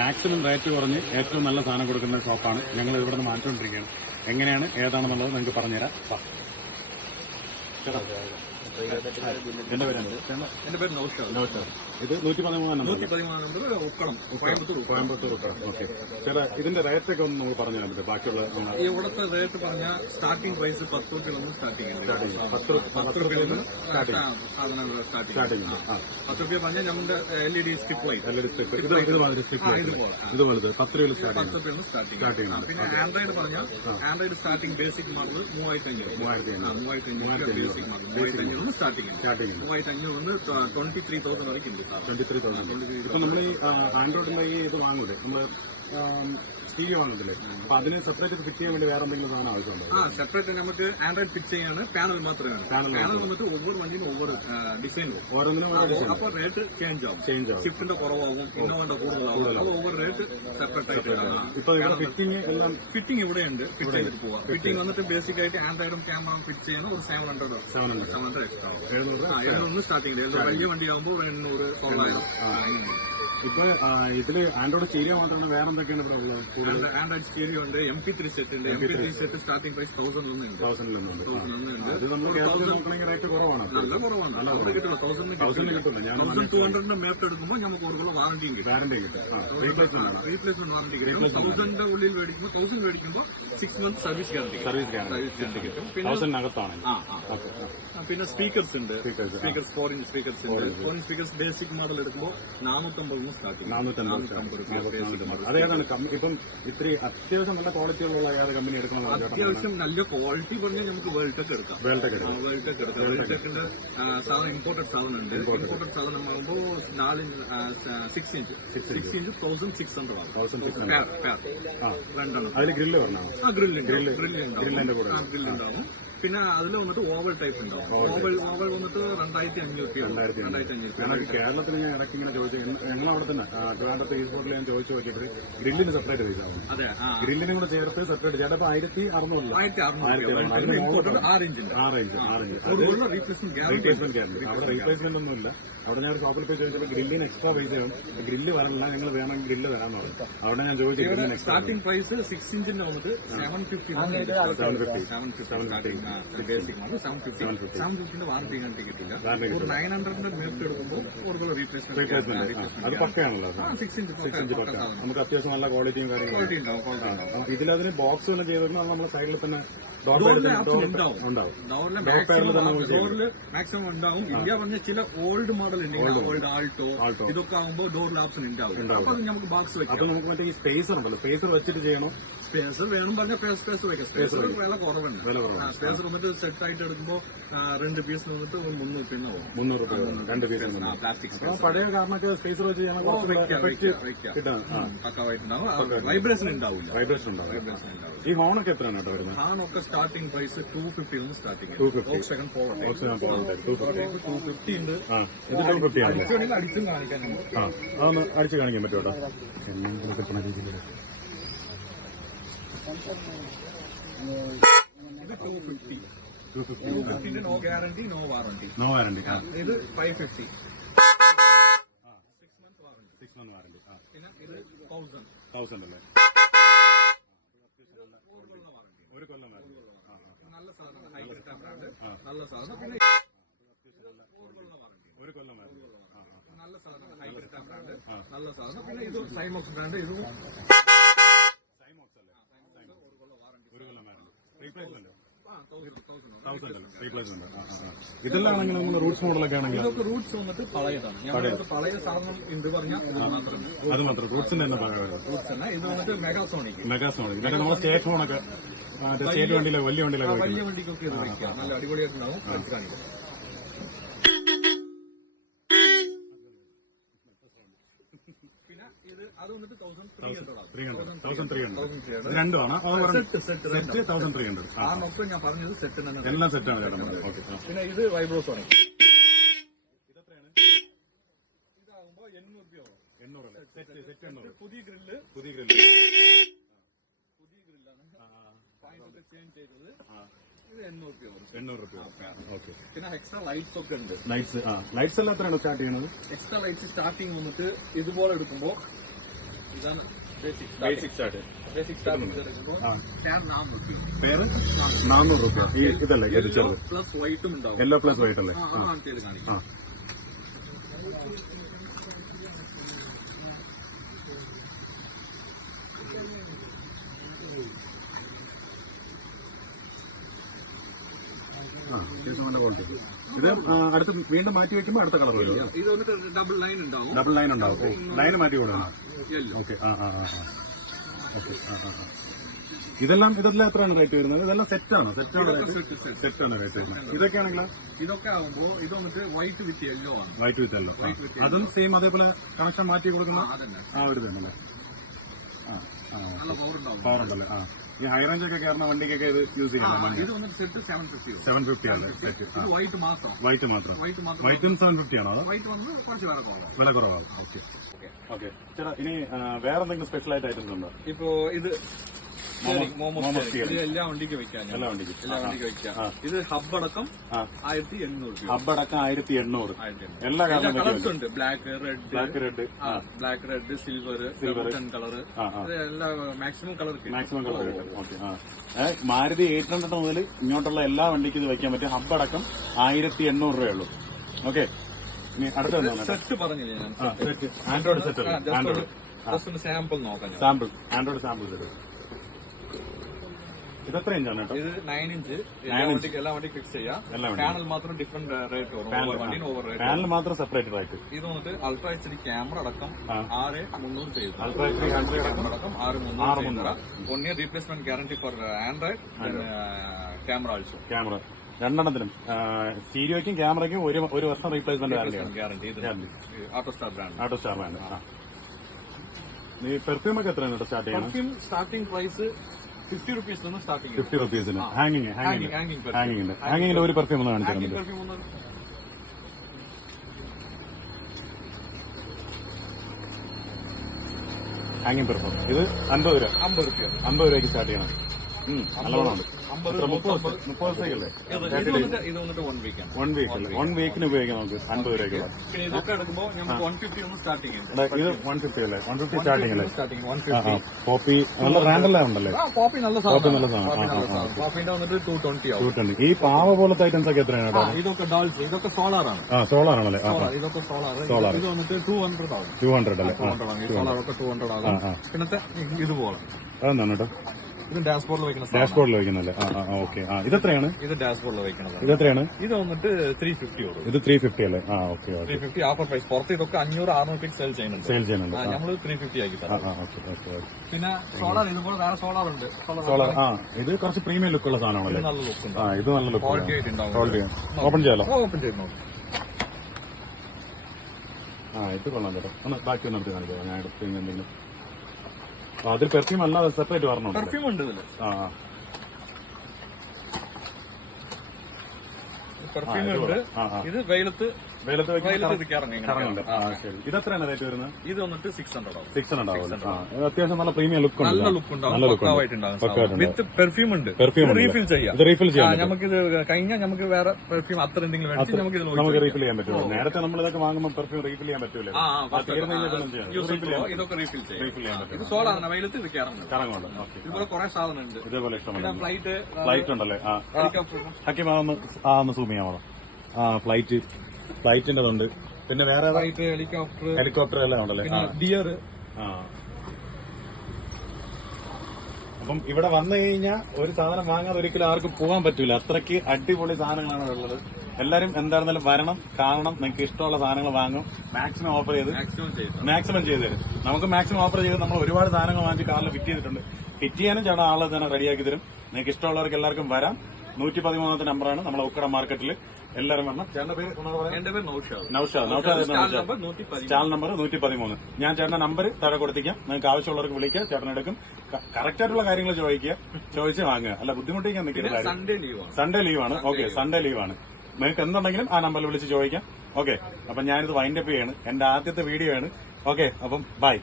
Maximum rate കുറഞ്ഞ് ഏറ്റവും നല്ല സാധനം കൊടുക്കുന്ന ഷോപ്പാണ്. ഞങ്ങൾ ഇവിടെ നിന്ന് വാങ്ങിച്ചുകൊണ്ടിരിക്കുകയാണ്. എങ്ങനെയാണ് ഏതാണെന്നുള്ളത് നിങ്ങൾക്ക് പറഞ്ഞുതരാം. എന്റെ പേര് നൗഷാദ്. ഇത് 113 നമ്പർ ഉക്കണം, കോയമ്പത്തൂർ ഉക്കണം. ഓക്കെ ചേട്ടാ, ഇതിന്റെ റേറ്റ് ഒക്കെ ഒന്ന് നമുക്ക് പറഞ്ഞു തരാൻ പറ്റും? ബാക്കിയുള്ള ഇവിടുത്തെ റേറ്റ് പറഞ്ഞാൽ സ്റ്റാർട്ടിംഗ് പ്രൈസ് 10 രൂപയിൽ നിന്ന് സ്റ്റാർട്ടിംഗ് ഉണ്ട്. 10 രൂപയിൽ നിന്ന് സാധനം സ്റ്റാർട്ടിംഗ്. 10 രൂപ പറഞ്ഞാൽ നമ്മുടെ LED സ്ട്രിപ്പ് ലൈറ്റ്, ഇതുപോലെ 10 രൂപയിൽ സ്റ്റാർട്ടിംഗ്. പിന്നെ ആൻഡ്രോയിഡ് പറഞ്ഞാൽ Android starting basic model 3500 basic model 3500 starting 3500 23,000 വരെയും ഉണ്ട്. 23,000. ഇപ്പൊ നമ്മൾ ഈ ആൻഡ്രോയിഡിന്റെ ഈ ഇത് വാങ്ങൂലേ, നമ്മള് സ്റ്റീരിയോ വാങ്ങത്തില്ലേ, അപ്പൊ അതിന് സെപ്പറേറ്റ് ഫിറ്റ് ചെയ്യാൻ വേണ്ടി വേറെ എന്തെങ്കിലും സാധനം ആവശ്യമുണ്ടോ? സെപ്പറേറ്റ് നമുക്ക് ആൻഡ്രോയിഡ് ഫിക്സ് ചെയ്യാണ്. പാനൽ മാത്രമാണ്. പാനൽ വന്നിട്ട് ഒവ്വൊരു വണ്ടിനും ഒവ്വൊരു ഡിസൈൻ വരും. ഓരോന്നിനും അപ്പൊ റേറ്റ് ചേഞ്ച് ആവും. ഷിഫ്റ്റിന്റെ കുറവാകും, ഇന്നോവന്റെ കൂടുതലാവും. അത് ഓവർ റേറ്റ് സെപ്പറേറ്റ് ആയിട്ട്. ഇപ്പൊ ഫിറ്റിംഗ് എല്ലാം ഫിറ്റിംഗ് ഇവിടെയുണ്ട്. ഫിറ്റ് ചെയ്തിട്ട് പോവാം. ഫിറ്റിംഗ് വന്നിട്ട് ബേസിക് ആയിട്ട് ആൻഡ്രോയിഡും ക്യാമറ ഫിറ്റ് ചെയ്യുന്ന ഒരു 700 എക്സ്ട്രാ ആവും. 700 സ്റ്റാർട്ടിംഗ്. വലിയ വണ്ടി ആകുമ്പോൾ 800 900. ഇപ്പൊ ഇതില് ആൻഡ്രോയിഡ് സ്റ്റീരിയോ മാത്രമാണ്, വേറെ എന്തൊക്കെയാണ് ഇവിടെ ഉള്ളത്? ആൻഡ്രോയിഡ് സ്റ്റീരിയോ ഉണ്ട്, MP3 സെറ്റ് ഉണ്ട്. MP3 സെറ്റ് സ്റ്റാർട്ടിംഗ് പ്രൈസ് 1000 ഉണ്ട്. അത് നമ്മൾ നോക്കണമെങ്കിൽ റേറ്റ് കുറവാണ്. നല്ല കുറവാണ്. അവിടെ കിട്ടില്ല. 1000 കിട്ടില്ല. 1200 മേപ്പ് എടുക്കുമ്പോൾ നമുക്ക് ഒരു വാറന്റിയും കിട്ടും. റീപ്ലേസ്മെന്റ് വാറന്റി കിട്ടും. 1000 ഉള്ളിൽ മേടിക്കുമ്പോൾ 1000 മേടിക്കുമ്പോൾ 6 മന്ത് സർവീസ് ഗ്യാരണ്ടി കിട്ടും. പിന്നെ സ്പീക്കേഴ്സ് ഉണ്ട്. സ്പീക്കേഴ്സ് 4-inch സ്പീക്കേഴ്സ് ഉണ്ട്. 4-inch സ്പീക്കേഴ്സ് ബേസിക് മോഡൽ എടുക്കുമ്പോൾ 450 സ്റ്റാർട്ടിംഗ്. 450. അതേതാണ് ഇപ്പം ഇത്തിരി അത്യാവശ്യം നല്ല ക്വാളിറ്റി ഉള്ള ഏത് കമ്പനി എടുക്കണം? അത്യാവശ്യം നല്ല ക്വാളിറ്റി പറഞ്ഞാൽ നമുക്ക് വേൾഡ് ടെക് എടുക്കാം. വേൾഡ് ടെക്കിന്റെ സാധനം ഇമ്പോർട്ടഡ് സാധനം ഉണ്ട്. ഇമ്പോർട്ടഡ് സാധനം ആകുമ്പോൾ 6 ഇഞ്ച് 1600 ആവും. രണ്ടെണ്ണം. അതിൽ ഗ്രില്ല് പറഞ്ഞാൽ ഗ്രില്ലുണ്ടാവും. പിന്നെ അതിൽ വന്നിട്ട് ഓവൽ ടൈപ്പ് ഉണ്ടാവും. ഓവൽ വന്നിട്ട് 2500. കേരളത്തിൽ ഞാൻ ഇടയ്ക്ക് ഇങ്ങനെ ചോദിച്ചു, ഞങ്ങൾ അവിടെ തന്നെ ട്രിവാൻഡ്രത്ത് ഈസ്പോർട്ടിൽ ഞാൻ ചോദിച്ചു നോക്കിയിട്ട് ഗ്രില്ലിന് സെപ്പറേറ്റ് പൈസ ആവും. ഗ്രില്ലിനും കൂടെ ചേർത്ത് സെപ്പറേറ്റ് ചേട്ടപ്പോ 1600. 6 inch replacement guarantee. അവിടെ റീപ്ലേസ്മെന്റ് ഒന്നുമില്ല. അവിടെ ഞാൻ ഷോപ്പിൽ പോയി ചോദിച്ചപ്പോൾ ഗ്രില്ലിന് എക്സ്ട്രാ പൈസയാവും. ഗ്രില്ല് വരണില്ല, ഞങ്ങൾ വേണമെങ്കിൽ ഗ്രില്ല് വരാന്ന് പറഞ്ഞു. അവിടെ ഞാൻ ചോദിച്ചു സ്റ്റാർട്ടിംഗ് പ്രൈസ് 6 ഇഞ്ചിന്റെ വന്നിട്ട് 750. ബേസിക് മോഡൽ 750 വാറന്റി കണ്ടി കിട്ടില്ല. ഒരു 900 മേപ്പ് എടുക്കുമ്പോൾ റീപ്ലേസ്മെന്റ് അത് പക്കയാണല്ലോ. 6 ഇഞ്ച് പക്ക. നമുക്ക് അത്യാവശ്യം നല്ല ക്വാളിറ്റിയും കാര്യങ്ങളും ഉണ്ടാവും. ഇതിലതിന് ബോക്സ് തന്നെ ചെയ്തിരുന്നാൽ നമ്മുടെ സൈഡിൽ തന്നെ ഡോറില് മാക്സിമം ഉണ്ടാവും. ഇന്ത്യ പറഞ്ഞ ചില ഓൾഡ് മോഡൽ ഉണ്ട്, ഓൾഡ് ആൾട്ടോ ഇതൊക്കെ ആകുമ്പോൾ ഡോറിൽ ഓപ്ഷൻ ഉണ്ടാവും. അപ്പൊ അത് നമുക്ക് ബോക്സ് വെക്കാം. അപ്പൊ നമുക്ക് മറ്റേ ഈ സ്പേസർ ഉണ്ടല്ലോ, സ്പേസർ വെച്ചിട്ട് ചെയ്യണോ? സ്പേസർ വേണം പറഞ്ഞാൽ സ്പേസ് വെക്കാം. സ്പേസർ വില കുറവുണ്ട്. സ്പേസർ വന്നിട്ട് സെറ്റ് ആയിട്ട് എടുക്കുമ്പോൾ 2 പീസ് വന്നിട്ട് 300 രൂപ 2 പീസ് പ്ലാസ്റ്റിക്. പഴയ കാരണമൊക്കെ സ്പേസർ വെച്ച് പക്കവായിട്ടുണ്ടാവും. വൈബ്രേഷൻ ഉണ്ടാവില്ല. വൈബ്രേഷൻ ഉണ്ടാവും. ഈ ഹോണൊക്കെ എത്രയാണ് കേട്ടോ വരുന്നത്? ഹോണൊക്കെ സ്റ്റാർട്ടിംഗ് പ്രൈസ് 250 ആണ് സ്റ്റാർട്ടിംഗ്. 250 ഉണ്ട്. അടിച്ചും കാണിക്കാനുണ്ട്. അതൊന്ന് അടിച്ചു കാണിക്കാൻ പറ്റുമോ? കിട്ടുന്ന രീതിയിൽ ഇത് 250 നോ ഗ്യാരണ്ടി നോ വാറണ്ടി. ഇത് 550 6 month വാറണ്ടി. പിന്നെ ഇത് 1000 അല്ലേ? ഒരു കൊല്ലം നല്ല സാധനം. ഹൈബ്രിഡ് ബ്രാൻഡ് നല്ല സാധനം. പിന്നെ ഒരു കൊല്ലം നല്ല സാധനം. ഹൈബ്രിഡ് ബ്രാൻഡ് നല്ല സാധനം. പിന്നെ ഇത് സൈമോക്സ് ബ്രാൻഡ്. ഇത് ഇതെല്ലാണെങ്കിൽ നമ്മൾ റൂട്ട്സ് മോഡലൊക്കെ ആണെങ്കിൽ ഇതൊക്കെ റൂട്ട്സ് വന്നിട്ട് പഴയതാണ്. പഴയ സാധനം എന്ത് പറഞ്ഞാൽ അത് മാത്രം റൂട്ട്സിന്റെ തന്നെ റൂട്ട്സ് തന്നെ. ഇത് വന്നിട്ട് മെഗാസോണിക്. ഇതൊക്കെ നമ്മുടെ സ്റ്റേറ്റ് ഫോണൊക്കെ സ്റ്റേറ്റ് വണ്ടിയിലൊക്കെ വലിയ വണ്ടിക്കൊക്കെ ഇത് വയ്ക്കാം. നല്ല അടിപൊളിയായിട്ടുണ്ടാവും. കളിച്ച് കാണിക്കാം. പിന്നെ ഇത് അത് വന്നിട്ട് 1300 രണ്ടുമാണ്. സെറ്റ് 1300. ആ മൊത്തം ഞാൻ പറഞ്ഞത് സെറ്റ് തന്നെ. എല്ലാം സെറ്റാണ് ചേട്ടൻ. പിന്നെ ഇത് വൈബ്രോസോണിക്. ഇതാകുമ്പോ 800 പുതിയ ഗ്രില്ല്. ചേഞ്ച് ചെയ്തത്. ഇത് 800 രൂപ. പിന്നെ എക്സ്ട്രാ ലൈറ്റ്സ് ഒക്കെ ഉണ്ട്. ലൈറ്റ്സ് എല്ലാം എത്രയാണ് സ്റ്റാർട്ട് ചെയ്യുന്നത്? എക്സ്ട്രാ ലൈറ്റ്സ് സ്റ്റാർട്ടിങ് വന്നിട്ട് ഇതുപോലെ എടുക്കുമ്പോ ഇതാണ് ബേസിക് സ്റ്റാർട്ട്. ബേസിക് സ്റ്റാർട്ടിംഗ് എടുക്കുമ്പോൾ ടാൻ 400 രൂപ. പേര് 400 രൂപ. ഈ ഇതല്ലേ ഇത് ചെറുത് പ്ലസ് വൈറ്റും ഉണ്ടാവും. യെല്ലോ പ്ലസ് വൈറ്റ് അല്ലേ? അതാണ് ചെയ്ത് കാണിക്കാം. ഇത് അടുത്ത് വീണ്ടും മാറ്റി വെക്കുമ്പോൾ അടുത്ത കളർ വരും. ഇത് വന്നിട്ട് ഡബിൾ ലൈൻ ഉണ്ടാവും. ഡബിൾ ലൈൻ ഉണ്ടാവും. ലൈന് മാറ്റി കൊടുക്കണം. യെല്ലോ. ഓക്കെ. ഓക്കെ. ഇതെല്ലാം എത്രയാണ് റേറ്റ് വരുന്നത്? ഇതെല്ലാം സെറ്റാണ്. സെറ്റാണ് റേറ്റ് വരുന്നത്. ഇതൊക്കെയാണെങ്കിലോ? ഇതൊക്കെ ആകുമ്പോൾ ഇത് വന്നിട്ട് വൈറ്റ് വിത്ത് യെല്ലോ ആണ്. വൈറ്റ് വിത്ത് യെല്ലോ. അതും സെയിം അതേപോലെ കണക്ഷൻ മാറ്റി കൊടുക്കുന്ന ആ ഒരു ഇതല്ലേ? നല്ല പവർ ഉണ്ടല്ലേ? ഈ ഹൈ റേഞ്ച് ഒക്കെ കയറുന്ന വണ്ടിക്കൊക്കെ ഇത് യൂസ് ചെയ്യാം. ഇത് വന്നിട്ട് സെറ്റ് 750 ആണ് സെറ്റ്. വൈറ്റ് മാത്രം. വൈറ്റും 750 ആണോ? വൈറ്റ് വന്ന് കുറച്ച് വില കുറവാകും. ഓക്കെ. ചേട്ടാ ഇനി വേറെ എന്തെങ്കിലും സ്പെഷ്യൽ ആയിട്ട് ഐറ്റംസ് ഉണ്ടോ? ഇപ്പോ ഇത് എല്ലാ വണ്ടിക്ക് വെക്കാം. എല്ലാ വണ്ടിക്ക് വെക്കാം. ഇത് ഹബ് അടക്കം 1800 രൂപ. ഹബ് അടക്കം 1800. എല്ലാ കളേഴ്സ് ഉണ്ട്. ബ്ലാക്ക് റെഡ് സിൽവർ കളർ എല്ലാ മാക്സിമം കളർ കിട്ടും. ഓക്കെ. മാരുതി 800 മുതൽ ഇങ്ങോട്ടുള്ള എല്ലാ വണ്ടിക്കും ഇത് വെക്കാൻ പറ്റും. ഹബ് അടക്കം 1800 രൂപയുള്ളൂ. ഓക്കെ. ഇനി അടുത്ത സെറ്റ് പറഞ്ഞില്ലേ ഞാൻ? Android set. സാമ്പിൾ നോക്കാം. Android sample set. ഇത് എത്ര ഇഞ്ചാണ് കേട്ടോ? ഇത് 9 ഇഞ്ച്. എല്ലാ വണ്ടിക്ക് ഫിക്സ് ചെയ്യാം. പാനൽ മാത്രം ഡിഫറെന്റ് റേറ്റ് വരും. പാനൽ മാത്രം സെപ്പറേറ്റ് റേറ്റ്. ഇത് വന്നിട്ട് അൾട്രാ എച്ച് ക്യാമറ അടക്കം 6300 ചെയ്തു. അൾട്രാ എച്ച് ക്യാമറ അടക്കം 6300. 1 year replacement guarantee for Android camera also. Camera രണ്ടെണ്ണത്തിനും സ്റ്റീരിയോയ്ക്കും ക്യാമറയ്ക്കും ഒരു വർഷം replacement guarantee. Auto star brand. ഈ പെർഫ്യൂം ഒക്കെ എത്രയാണ് സ്റ്റാർട്ട് ചെയ്യുന്നത്? Perfume starting price 50 rupees starting. 50 rupees. ഹാങ്ങിങ്ങിന്റെ ഒരു പെർഫ്യൂം ഒന്ന് കാണിച്ചു. ഹാങ്ങിങ് പെർഫ്യൂം ഇത് 50 രൂപ. 50 രൂപയ്ക്ക് സ്റ്റാർട്ട് ചെയ്യണം. നല്ലവണ്ണമുണ്ട്. 30 ദിവസത്തേക്കല്ലേ? വൺ വീക്കിന് ഉപയോഗിക്കാം നമുക്ക്. 50 രൂപയ്ക്ക്. ഇതൊക്കെ എടുക്കുമ്പോൾ നമുക്ക് 150 സ്റ്റാർട്ടിംഗ്. ഇത് 150 അല്ലേ? 150 സ്റ്റാർട്ടിംഗ് അല്ലേ? പോപ്പി നല്ല ബ്രാൻഡല്ലേ ഉണ്ടല്ലേ? പോപ്പി നല്ല സാധനം. പോപ്പിന്റെ വന്നിട്ട് 220. ഈ പാവ പോലത്തെ ഐറ്റംസ് ഒക്കെ എത്രയാണ്? ഇതൊക്കെ ഡാൾസ്. ഇതൊക്കെ സോളാറാണ്. സോളാർ ആണല്ലേ? ഇതൊക്കെ സോളാർ. ഇത് വന്നിട്ട് 200 അല്ലേ? സോളാറൊക്കെ 200 ആകും. പിന്നത്തെ ഇതുപോലെ അതെന്താണ് കേട്ടോ? ഇത് ഡാഷ്ബോർഡിൽ വെക്കുന്ന ഡാഷ്ബോർഡിൽ വെക്കുന്നല്ലേ? ഓക്കെ. ഇതെത്രയാണ്? ഇത് ഡാഷ്ബോർഡിൽ വെക്കുന്നത്. ഇതെത്രയാണ്? ഇത് വന്നിട്ട് 350 വരും. ഇത് 350 അല്ലേ? ഓക്കെ. 350 offer price. പുറത്ത് ഇതൊക്കെ 500-600 സെയിൽ ചെയ്യുന്നുണ്ട്. നമ്മൾ 350 ആക്കി തരാം. പിന്നെ സോളാർ ഇതുപോലെ വേറെ സോളാർ ഉണ്ട്. സോളാർ ഇത് കുറച്ച് പ്രീമിയം ലുക്കുള്ള സാധനമാണല്ലേ? നല്ല ലുക്ക് ഉണ്ട്. ഇത് നല്ല ലുക്ക്. ക്വാളിറ്റി ആയിട്ട് ഉണ്ടാവും. ഓപ്പൺ ചെയ്യാലോ? ഓപ്പൺ ചെയ്യുന്നു. ഇത് കൊള്ളാം കേട്ടോ. ഒന്ന് ബാക്കി ഒന്ന് എടുത്ത് കാണിക്കാം. ഞാൻ എടുത്ത് എന്തെങ്കിലും അതിൽ പെർഫ്യൂം അല്ലാതെ സെപ്പറേറ്റ് പറഞ്ഞോണ്ട് പെർഫ്യൂം ഉണ്ട് ഇതില്. പെർഫ്യൂം ഉണ്ട്. ഇത് വെയിലത്ത് കറങ്ങുന്നുണ്ട്. ശരി. ഇതെത്രയാണ് റേറ്റ് വരുന്നത്? ഇത് വന്നിട്ട് 600 ആവും. 600 ആവും. അത്യാവശ്യം നല്ല പ്രീമിയം ലുക്ക് ഉണ്ട്. നല്ല ലുക്ക് ഉണ്ടാവും. വിത്ത് പെർഫ്യൂം ഉണ്ട്. റീഫിൽ ചെയ്യാം. റീഫിൽ ചെയ്യാം. നമുക്കിത് കഴിഞ്ഞാൽ നമുക്ക് വേറെ പെർഫ്യൂം അത്ര എന്തെങ്കിലും വേണ്ടി നമുക്ക് റീഫിൽ ചെയ്യാൻ പറ്റുള്ളൂ. നേരത്തെ നമ്മൾ ഇതൊക്കെ വാങ്ങുമ്പോൾ പെർഫ്യൂം റീഫിൽ ചെയ്യാൻ പറ്റൂല. ഇതൊക്കെ റീഫിൽ ചെയ്യാൻ പറ്റും. ഇത് സോളാണ്. വെയിലത്ത് ഇത് കറങ്ങുണ്ട്. ഇതുപോലെ കുറെ സാധനം ഉണ്ട്. ഇതേപോലെ ഇഷ്ടമാണ്. ഫ്ലൈറ്റ് ഉണ്ടല്ലേ? ഹക്കിം ഒന്ന് സൂം ചെയ്യാമോ? ഫ്ലൈറ്റിന്റെതുണ്ട്. പിന്നെ വേറെ ഹെലികോപ്റ്റർ എല്ലാം ഉണ്ടല്ലേ? ഡിയർ. അപ്പം ഇവിടെ വന്നു കഴിഞ്ഞാൽ ഒരു സാധനം വാങ്ങാതെ ഒരിക്കലും ആർക്കും പോകാൻ പറ്റൂല. അത്രയ്ക്ക് അടിപൊളി സാധനങ്ങളാണ് ഉള്ളത്. എല്ലാരും എന്തായിരുന്നാലും വരണം, കാണണം. നിങ്ങൾക്ക് ഇഷ്ടമുള്ള സാധനങ്ങൾ വാങ്ങും. മാക്സിമം ഓഫർ ചെയ്ത് തരും. നമുക്ക് മാക്സിമം ഓഫർ ചെയ്ത് നമ്മൾ ഒരുപാട് സാധനങ്ങൾ വാങ്ങിച്ച് കാറിൽ ഫിറ്റ് ചെയ്തിട്ടുണ്ട്. ഫിറ്റ് ചെയ്യാനും ചേട്ടാ ആളെ തന്നെ റെഡിയാക്കി തരും. നിങ്ങൾക്ക് ഇഷ്ടമുള്ളവർക്ക് എല്ലാവർക്കും വരാം. 113 നമ്പറാണ് നമ്മളെ ഉക്കട മാർക്കറ്റിൽ. എല്ലാവരും വരണം. ചേട്ടന്റെ പേര്? എന്റെ പേര് നൌഷാദ്. Stall number 113. ഞാൻ ചേട്ടന്റെ നമ്പർ താഴെ കൊടുത്തിക്കാം. നിങ്ങൾക്ക് ആവശ്യമുള്ളവർക്ക് വിളിക്കുക. ചേട്ടൻ എടുക്കും. കറക്റ്റ് ആയിട്ടുള്ള കാര്യങ്ങൾ ചോദിച്ച് വാങ്ങുക. അല്ല ബുദ്ധിമുട്ടിക്കാൻ നിൽക്കുന്ന കാര്യം. സൺഡേ ലീവാണ്. ഓക്കെ. സൺഡേ ലീവാണ്. നിങ്ങൾക്ക് എന്തുണ്ടെങ്കിലും ആ നമ്പറിൽ വിളിച്ച് ചോദിക്കാം. ഓക്കെ. അപ്പം ഞാനിത് വൈൻഡപ്പ് ചെയ്യാണ്. എന്റെ ആദ്യത്തെ വീഡിയോ ആണ്. ഓക്കെ. അപ്പം ബൈ.